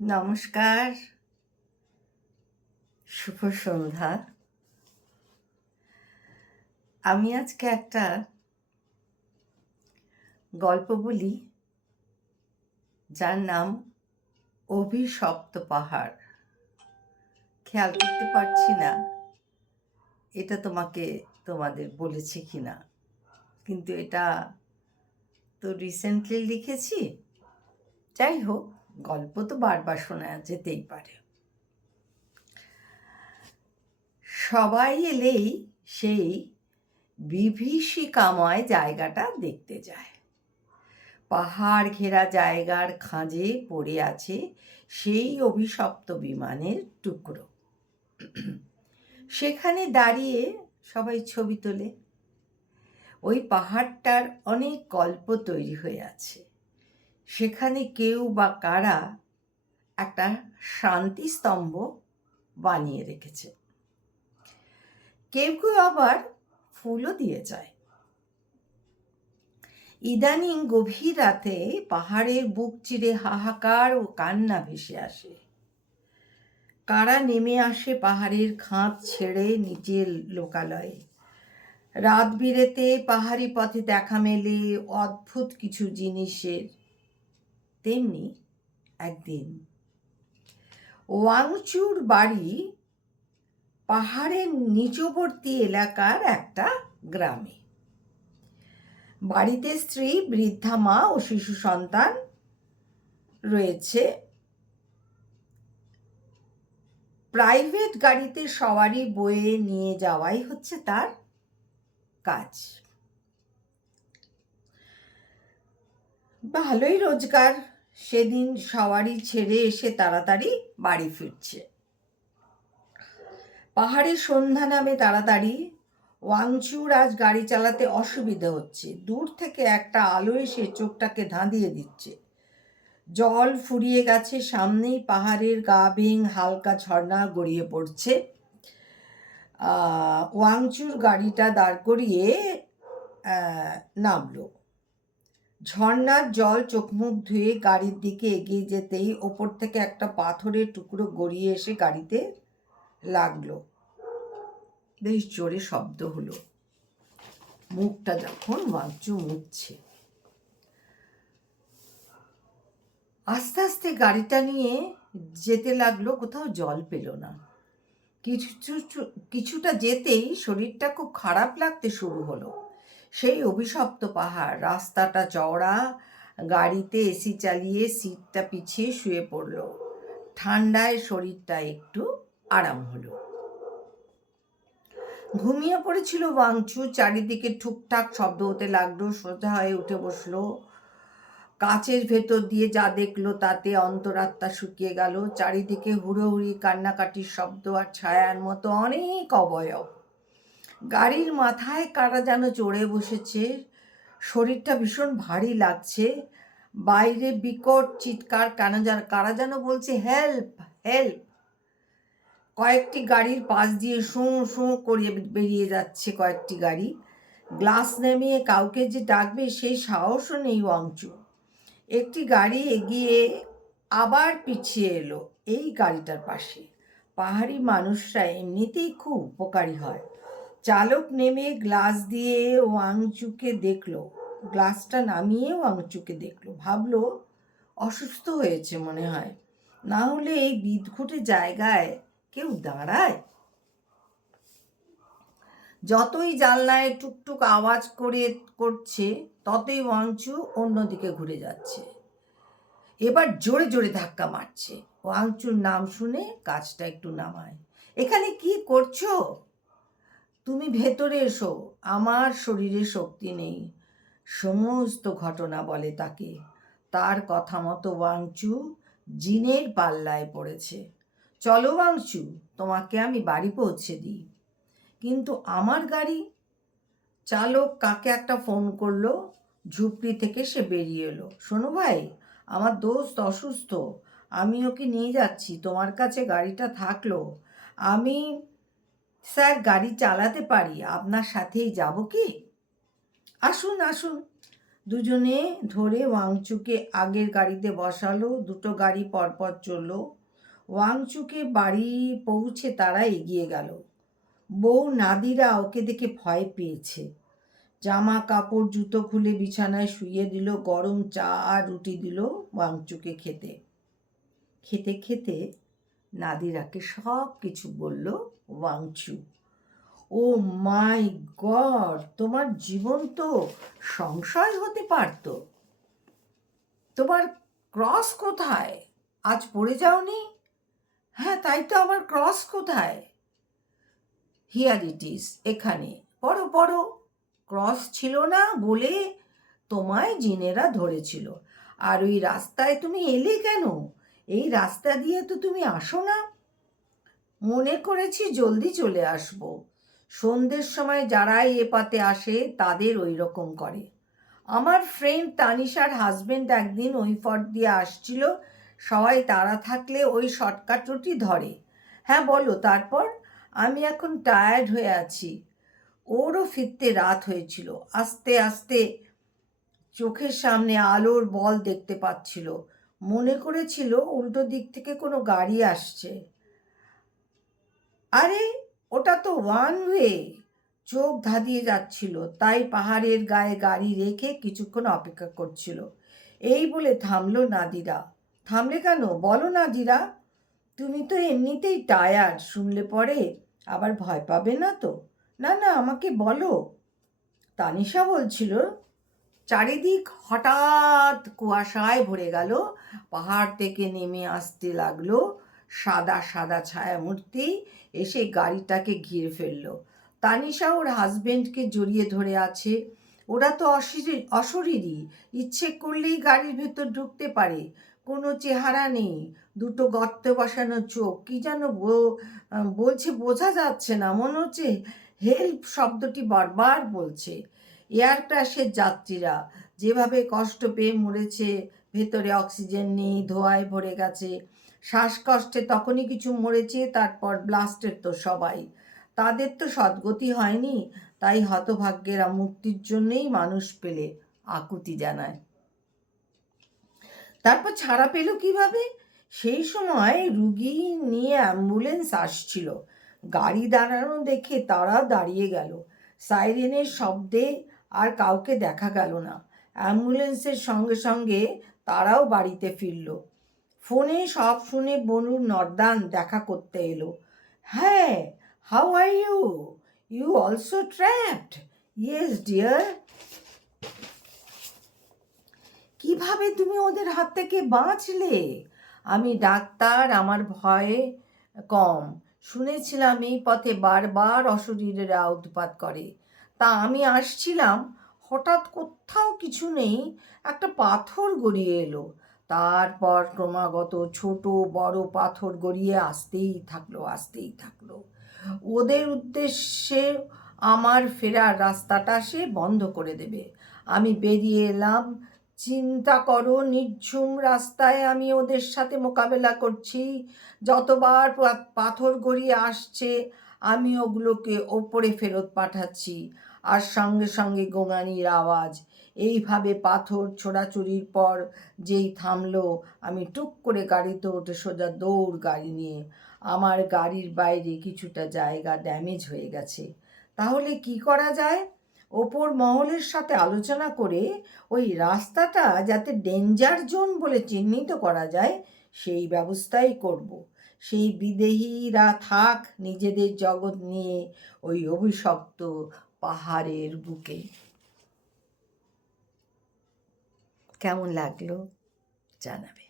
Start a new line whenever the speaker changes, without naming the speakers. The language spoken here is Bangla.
নমস্কার। শুভ সন্ধ্যা। আমি আজকে একটা গল্প বলি, যার নাম অভিশপ্ত পাহাড়। খেয়াল করতে পারছি না এটা তোমাকে তোমাদের বলেছি কি না কিন্তু এটা তো রিসেন্টলি লিখেছি। যাই হোক গল্প তো বারবার শোনা যেতেই পারে। সবাই এলেই সেই বিভীষিকাময় জায়গাটা দেখতে যায়। পাহাড় ঘেরা জায়গার খাঁজে পড়ে আছে সেই অভিশপ্ত বিমানের টুকরো। সেখানে দাঁড়িয়ে সবাই ছবি তোলে। ওই পাহাড়টার অনেক গল্প তৈরি হয়ে আছে। সেখানে কেউ বা কারা একটা শান্তিস্তম্ভ বানিয়ে রেখেছে। কেউ কেউ আবার ফুলও দিয়ে যায়। ইদানিং গভীর রাতে পাহাড়ের বুক চিরে হাহাকার ও কান্না ভেসে আসে। কারা নেমে আসে পাহাড়ের খাঁজ ছেড়ে নিচের লোকালয়ে। রাত বিরেতে পাহাড়ি পথে দেখা মেলে অদ্ভুত কিছু জিনিসের। তেমনি একদিন ওয়াংচুর বাড়ি পাহাড়ের নিচবর্তী এলাকার একটা গ্রামে। বাড়িতে স্ত্রী, বৃদ্ধা মা ও শিশু সন্তান রয়েছে। প্রাইভেট গাড়িতে সওয়ারি বয়ে নিয়ে যাওয়াই হচ্ছে তার কাজ। ভালোই রোজগার সেদিন সওয়ারি ছেড়ে এসে তাড়াতাড়ি বাড়ি ফিরছে। পাহাড়ে সন্ধ্যা নামে তাড়াতাড়ি ওয়াংচুর আজ গাড়ি চালাতে অসুবিধা হচ্ছে। দূর থেকে একটা আলো এসে চোখটাকে ধাঁধিয়ে দিচ্ছে। জল ফুরিয়ে গেছে, সামনেই পাহাড়ের গা বেং হালকা ঝর্ণা গড়িয়ে পড়ছে। ওয়াংচুর গাড়িটা দাঁড় করিয়ে নামলো। ঝর্ণার জল চোখ মুখ ধুয়ে গাড়ির দিকে এগিয়ে যেতেই ওপর থেকে একটা পাথরের টুকরো গড়িয়ে এসে গাড়িতে লাগল। বেশ জোরে শব্দ হলো। মুখটা যখন ওয়াংচু মুছছে। আস্তে আস্তে গাড়িটা নিয়ে যেতে লাগল, কোথাও জল পেল না। কিছু, কিছুটা যেতেই শরীরটা খুব খারাপ লাগতে শুরু হলো। সেই অভিশপ্ত পাহাড়। রাস্তাটা চওড়া, গাড়িতে এসি চালিয়ে সিটটা পিছিয়ে শুয়ে পড়ল। ঠান্ডায় শরীরটা একটু আরাম হলো। ঘুমিয়ে পড়েছিল বাংচু চারিদিকে ঠুকঠাক শব্দ হতে লাগল, সোজা হয়ে উঠে বসল। কাচের ভেতর দিয়ে যা দেখল তাতে অন্তরাত্মা শুকিয়ে গেল। চারিদিকে হুড়োহুড়ি, কান্নাকাটির শব্দ আর ছায়ার মতো অনেক অবয়ব। গাড়ির মাথায় কারা যেন চড়ে বসেছে। শরীরটা ভীষণ ভারী লাগছে। বাইরে বিকট চিৎকার, কেন যেন, কারা যেন বলছে হেল্প হেল্প কয়েকটি গাড়ির পাশ দিয়ে শোঁ শোঁ করিয়ে বেরিয়ে যাচ্ছে কয়েকটি গাড়ি। গ্লাস নামিয়ে কাউকে যে ডাকবে, সেই সাহসও নেই অংচু একটি গাড়ি এগিয়ে আবার পিছিয়ে এলো এই গাড়িটার পাশে। পাহাড়ি মানুষরা এমনিতেই খুব উপকারী হয়। চালক নেমে গ্লাস দিয়ে ওয়াংচুকে দেখল। গ্লাসটা নামিয়ে ওয়াংচুকে দেখল। ভাবলো, অসুস্থ হয়েছে মনে হয়। না হলে এই বিদঘুটে জায়গায় কেউ দাঁড়ায়? যতই জানলায় টুকটুক আওয়াজ করে, করছে, ততই ওয়াংচু অন্যদিকে ঘুরে যাচ্ছে। এবার জোরে জোরে ধাক্কা মারছে। ওয়াংচুর নাম শুনে কাজটা একটু নামায়। এখানে কি করছ? তুমি ভেতরে এসো, আমার শরীরে শক্তি নেই। সমস্ত ঘটনা বলে তাকে। তার কথা মতো ওয়াংচু জিনের পাল্লায় পড়েছে। চলো ওয়াংচু, তোমাকে আমি বাড়ি পৌঁছে দিই। কিন্তু আমার গাড়ি চালক কাকে একটা ফোন করল? ঝুপড়ি থেকে সে বেরিয়ে এলো। শোনো ভাই, আমার দোস্ত অসুস্থ। আমি ওকে নিয়ে যাচ্ছি, তোমার কাছে গাড়িটা থাকল। আমি স্যার, গাড়ি চালাতে পারি, আপনার সাথেই যাব কি? আসুন আসুন। দুজনে ধরে ওয়াংচুকে আগের গাড়িতে বসালো, দুটো গাড়ি পরপর চলল। ওয়াংচুকে বাড়ি পৌঁছে তারা এগিয়ে গেল। বউ নাদিরা ওকে দেখে ভয় পেয়েছে। জামা কাপড়, জুতো খুলে বিছানায় শুয়ে দিল, গরম চা আর রুটি দিল ওয়াংচুকে খেতে। খেতে খেতে নাদিরাকে সব কিছু বলল ওয়াংচু ও মাই গড, তোমার জীবন তো সংশয় হতে পারত। তোমার ক্রস কোথায়? আজ পড়ে যাওনি? হ্যাঁ তাই তো আমার ক্রস কোথায়? হিয়ার ইট ইস এখানে। পড়ো পড়ো। ক্রস ছিল না বলে তোমায় জিনেরা ধরেছিল। আর ওই রাস্তায় তুমি এলে কেন? এই রাস্তা দিয়ে তো তুমি আসো না। মনে করেছি জলদি চলে আসব। সন্ধ্যের সময় যারাই এ পাতে আসে, তাদের ওই রকম করে। আমার ফ্রেন্ড তানিশার হাজবেন্ড একদিন ওই ফট দিয়ে আসছিল, সবাই তারা থাকলে ওই শর্টকাট রুটি ধরে। হ্যাঁ বলো, তারপর? আমি এখন টায়ার্ড হয়ে আছি। ওরও ফিরতে রাত হয়েছিল। আস্তে আস্তে চোখের সামনে আলোর বল দেখতে পাচ্ছিল। মনে করেছিল উল্টো দিক থেকে কোনো গাড়ি আসছে। আরে, ওটা তো ওয়ান ওয়ে চোখ ধাঁধিয়ে যাচ্ছিল, তাই পাহাড়ের গায়ে গাড়ি রেখে কিছুক্ষণ অপেক্ষা করছিল। এই বলে থামলো নাদিরা। থামলে কেন? বলো নাদিরা। তুমি তো এমনিতেই টায়ার্ড শুনলে পরে আবার ভয় পাবে না তো? না না, আমাকে বলো। তানিশা বলছিল চারিদিক হঠাৎ কুয়াশায় ভরে গেল। পাহাড় থেকে নেমে আসতে লাগল সাদা সাদা ছায়ামূর্তি। এসে গাড়িটাকে ঘিরে ফেলল। তানিশা ওর হাজবেন্ডকে জড়িয়ে ধরে আছে। ওরা তো অশরীর অশরীরই ইচ্ছে করলেই গাড়ির ভেতর ঢুকতে পারে। কোনো চেহারা নেই। দুটো গর্ত বসানো চোখ। কি যেন বলছে, বোঝা যাচ্ছে না। মনে হচ্ছে হেল্প শব্দটি বারবার বলছে। এয়ার ক্রাশের যাত্রীরা যেভাবে কষ্ট পেয়ে মরেছে, ভেতরে অক্সিজেন নেই, ধোঁয়ায় ভরে গেছে, শ্বাসকষ্টে তখনই কিছু মরেছে, তারপর ব্লাস্টের তো সবাই। তাদের তো সদ্গতি হয়নি, তাই হতভাগ্যেরা মুক্তির জন্যেই মানুষ পেলে আকুতি জানায়। তারপর ছাড়া পেল কীভাবে? সেই সময় রুগী নিয়ে অ্যাম্বুলেন্স আসছিল। গাড়ি দাঁড়ানো দেখে তারা দাঁড়িয়ে গেল। সাইরেনের শব্দে আর কাউকে দেখা গেল না। অ্যাম্বুলেন্সের সঙ্গে সঙ্গে তারাও বাড়িতে ফিরল। ফোনে সব শুনে বনুর নর্দান দেখা করতে এলো। হ্যাঁ how are you you also trapped yes dear কীভাবে তুমি ওদের হাত থেকে বাঁচলে? আমি ডাক্তার, আমার ভয়ে কম। শুনেছিলাম এই পথে বারবার অশরীরেরা উৎপাত করে। তা আমি আসছিলাম, হঠাৎ কোথাও কিছু নেই, একটা পাথর গড়িয়ে এলো। তারপর ক্রমাগত ছোট, বড় পাথর গড়িয়ে আসতেই থাকল আসতেই থাকল। ওদের উদ্দেশ্যে আমার ফেরার রাস্তাটা সে বন্ধ করে দেবে। আমি বেরিয়ে এলাম। চিন্তা করো, নির্ঝুম রাস্তায় আমি ওদের সাথে মোকাবেলা করছি। যতবার পাথর গড়িয়ে আসছে, আমি ওগুলোকে ওপরে ফেরত পাঠাচ্ছি। আর সঙ্গে সঙ্গে গোঙানির আওয়াজ। এইভাবে পাথর ছোড়াছুড়ির পর যেই থামলো, আমি টুক করে গাড়িতে উঠে সোজা দৌড় গাড়ি নিয়ে। আমার গাড়ির বাইরে কিছুটা জায়গা ড্যামেজ হয়ে গেছে। তাহলে কি করা যায়? ওপর মহলের সাথে আলোচনা করে ওই রাস্তাটা যাতে ডেঞ্জার জোন বলে চিহ্নিত করা যায়, সেই ব্যবস্থাই করব। সেই বিদেহীরা থাক, নিজেদের জগৎ নিয়ে ওই অভিশপ্ত পাহাড়ের বুকে। কেমন লাগল জানাবে।